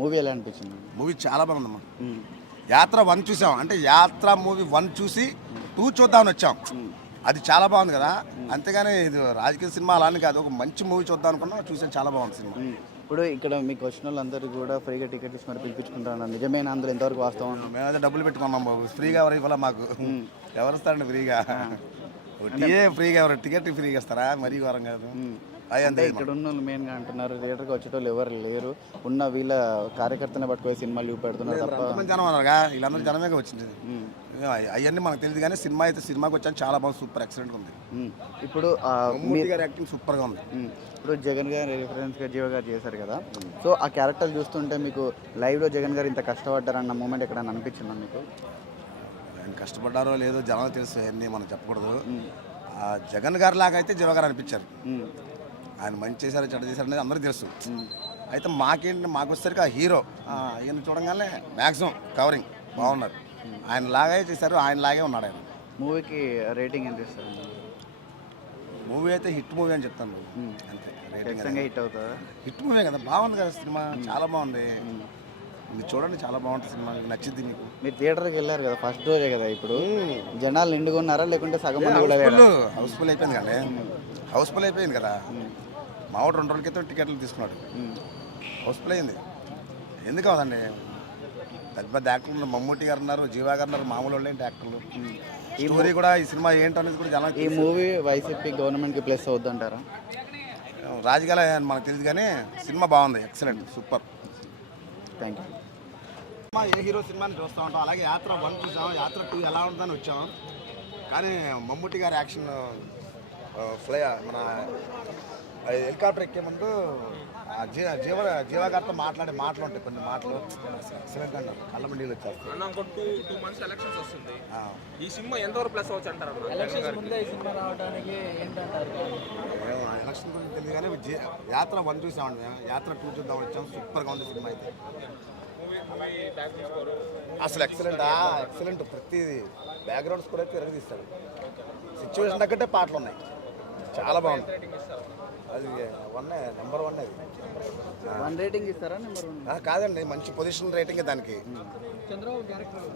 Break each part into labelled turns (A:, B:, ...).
A: Movie ఎలా అనిపించింది?
B: Movie చాలా బాగుందమ్మా. యాత్ర వన్ చూసాం. అంటే యాత్ర మూవీ వన్ చూసి టూ చూద్దామని వచ్చాం. అది చాలా బాగుంది కదా. అంతేగాని ఇది రాజకీయ సినిమా అలానే కాదు. ఒక మంచి మూవీ చూద్దాం అనుకున్నా చూసాం. చాలా బాగుంది సినిమా.
A: ఇప్పుడు ఇక్కడ మీకు వచ్చిన వాళ్ళందరూ కూడా ఫ్రీగా టికెట్ ఇచ్చి మరి పిలిపించుకుంటారు నిజమైన అందులో ఎంతవరకు వాస్తవం.
B: మేమైతే డబ్బులు పెట్టుకున్నాం బాబు. ఫ్రీగా ఎవరు ఇవ్వాలా మాకు? ఎవరు ఇస్తారండి ఫ్రీగా? ఫ్రీగా ఎవరు? టికెట్ ఫ్రీగా ఇస్తారా? మరీ ఘోరం కాదు.
A: అంటే ఇక్కడ ఉన్న వాళ్ళు మెయిన్గా అంటున్నారు థియేటర్కి వచ్చేటోళ్ళు ఎవరు లేరు. ఉన్న వీళ్ళ కార్యకర్తనే పట్టుకొని సినిమాలు చూపెడుతున్నారు తప్ప
B: జనం ఉన్నారుగా వీళ్ళందరూ జనమే వచ్చింది అవన్నీ మనకు తెలియదు కానీ సినిమా అయితే సినిమాకి వచ్చాను చాలా బాగుంది సూపర్ ఎక్సలెంట్గా ఉంది.
A: ఇప్పుడు
B: మమ్మూటి గారి యాక్టింగ్ సూపర్గా ఉంది.
A: ఇప్పుడు జగన్ గారు రిఫరెన్స్గా జీవ గారు చేశారు కదా. సో ఆ క్యారెక్టర్ చూస్తుంటే మీకు లైవ్లో జగన్ గారు ఇంత కష్టపడ్డారన్న మూమెంట్ ఎక్కడైనా అనిపించిందా మీకు?
B: ఆయన కష్టపడ్డారో లేదో జనాలు తెలుసు అన్నీ మనం చెప్పకూడదు. ఆ జగన్ గారి లాగా అయితే జీవ గారు అనిపించారు. ఆయన మంచి చేశారు చెడ్డ చేశారు అనేది అందరికీ తెలుసు. అయితే మాకేంటి మాకు వచ్చేసరికి ఆ హీరో ఈయన చూడంగానే మ్యాక్సిమం కవరింగ్ బాగున్నారు. ఆయన లాగే చేశారు ఆయన లాగే ఉన్నాడు ఆయన.
A: మూవీకి రేటింగ్ ఎంత ఇస్తారు?
B: మూవీ అయితే హిట్ మూవీ అని చెప్తాను అంతే రేటింగ్
A: హిట్ అవుతుందా?
B: హిట్ మూవీ కదా బాగుంది కదా సినిమా చాలా బాగుంది. మీరు చూడండి చాలా బాగుంటుంది సినిమా నచ్చింది మీకు.
A: మీరు థియేటర్కి వెళ్ళారు కదా ఫస్ట్ రోజే కదా ఇప్పుడు? జనాలు నిండుగా ఉన్నారా లేకుంటే సగం?
B: హౌస్ఫుల్ హౌస్ఫుల్ అయిపోయింది కానీ హౌస్ఫుల్ అయిపోయింది కదా. మావాడు రెండు రోజుల క్రితం టికెట్లు తీసుకున్నాడు. హౌస్ఫుల్ అయింది. ఎందుకు అవదండి పెద్ద పెద్ద యాక్టర్లు ఉన్నారు. మమ్మూటి గారు ఉన్నారు జీవా గారు ఉన్నారు మామూలు వాళ్ళు ఏంటి యాక్టర్లు స్టోరీ కూడా ఈ సినిమా ఏంటనేది కూడా జనాలు
A: ఈ మూవీ వైసీపీ గవర్నమెంట్కి ప్లస్ అవుద్దంటారా?
B: రాజకీయాలు అని మనకు తెలియదు కానీ సినిమా బాగుంది. Excellent super
A: thank you
B: cinema A hero సినిమాని చూస్తూ ఉంటాం. అలాగే యాత్ర వన్ చూసాం. యాత్ర టూ ఎలా ఉంటుందని వచ్చాం. కానీ మమ్ముట్టి గారి యాక్షన్ ఫ్లై మన హెలికాప్టర్ ఎక్కే ముందు ఆ జీ జీవ జీవగారితో మాట్లాడే మాటలు ఉంటాయి. కొన్ని మాటలు ఎక్సలెంట్ అన్నారు కళ్ళ నీళ్ళు వచ్చేస్తాయి.
C: అన్న ఇంకో టూ టూ మంత్స్ ఎలక్షన్స్ వస్తుంది.
B: ఆ,
C: ఈ సినిమా ఎంతవరకు ప్లస్ అవచ్చు అంటారు అన్న? జగన్ గారికి.
B: ఏమో, ఆ ఎలక్షన్ గురించి తెలియదు కానీ జీ- యాత్ర వన్ చూసామండి మేము. యాత్ర టూ చూద్దాం వచ్చాం. సూపర్గా ఉంది సినిమా అయితే. అసలు ఎక్సలెంట్ ఎక్సలెంట్ ప్రతిదీ. బ్యాక్గ్రౌండ్ స్కోర్ అయితే ఎరగదీస్తాడు సిచ్యువేషన్ తగ్గట్టే పాటలు ఉన్నాయి చాలా బాగుంది. అది వన్ నెంబర్ వన్ అది.
A: వన్ రేటింగ్ ఇస్తారా నెంబర్ వన్
B: ఆ, కాదండి మంచి పొజిషన్ రేటింగ్ దానికి.
C: చంద్రబాబు క్యారెక్టర్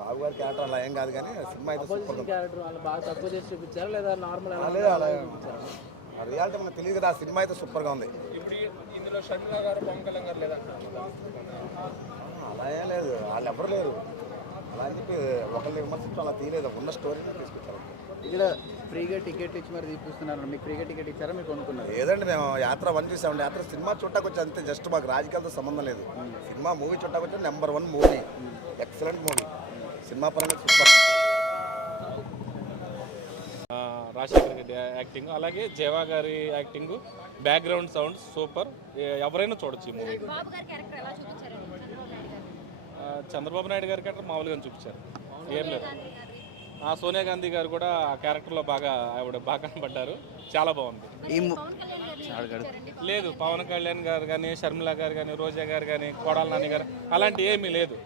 B: బాబు గారి క్యారెక్టర్ అలా ఏం కాదు కానీ సినిమా అయితే సూపర్
C: క్యారెక్టర్ వాళ్ళు బాగా తక్కువ చేసి చూపించారా లేదా నార్మల్
B: లేదు అలా ఆ రియాలిటీ మనకు తెలియదు కదా ఆ సినిమా అయితే సూపర్గా ఉంది.
C: ఇప్పుడు ఈ- ఇందులో షర్మిల గారు పవన్ కళ్యాణ్ గారు లేదంటారు
B: అలా ఏం లేదు వాళ్ళు ఎవరు లేరు. అలా అని చెప్పి ఒకరిని అలా తీయలేదు. ఉన్న స్టోరీని తీసుకొచ్చారు.
A: ఇక్కడ ఫ్రీగా టికెట్ ఇచ్చి మరి తీపిస్తున్నారు. మీకు ఫ్రీగా టికెట్ ఇచ్చారా? మీరు కొనుక్కున్నారు?
B: ఏదండి మేము యాత్ర వన్ చూసామండి. యాత్ర సినిమా చుట్టాకు వచ్చి. అంతే జస్ట్ మాకు రాజకీయాలతో సంబంధం లేదు. సినిమా మూవీ చుట్టాకు వచ్చి. Number one movie excellent movie cinema పరంగా సూపర్
C: రాజశేఖర్ రెడ్డి యాక్టింగ్ అలాగే జేవా గారి యాక్టింగ్ బ్యాక్గ్రౌండ్ సౌండ్స్ సూపర్ ఎవరైనా చూడొచ్చు ఈ మూవీ
D: బాబు గారి క్యారెక్టర్ ఎలా చూపించారండి చంద్రబాబు నాయుడు గారు
C: క్యారెక్టర్ మామూలుగా చూపించారు. ఏం లేదు. ఆ, సోనియా గాంధీ గారు కూడా ఆ క్యారెక్టర్లో బాగా ఆవిడ బాగా కనబడ్డారు. చాలా బాగుంది. లేదు పవన్ కళ్యాణ్ గారు కానీ షర్మిల గారు కానీ రోజా గారు కానీ కోడాల నాని గారు అలాంటి ఏమీ లేదు.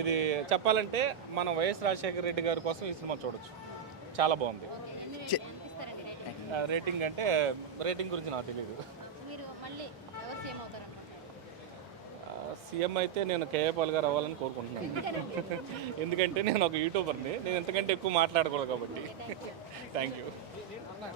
C: ఇది చెప్పాలంటే మనం వైఎస్ రాజశేఖర రెడ్డి గారి కోసం ఈ సినిమా చూడొచ్చు. చాలా బాగుంది.
D: రేటింగ్.
C: అంటే రేటింగ్ గురించి నాకు తెలియదు
D: మీరు మళ్ళీ ఎవరు
C: సీఎం అయితే నేను కేఏ పాల్ గారు అవ్వాలని కోరుకుంటున్నాను. ఎందుకంటే నేను ఒక యూట్యూబర్ని నేను ఎంతకంటే ఎక్కువ మాట్లాడకూడదు కాబట్టి. Thank you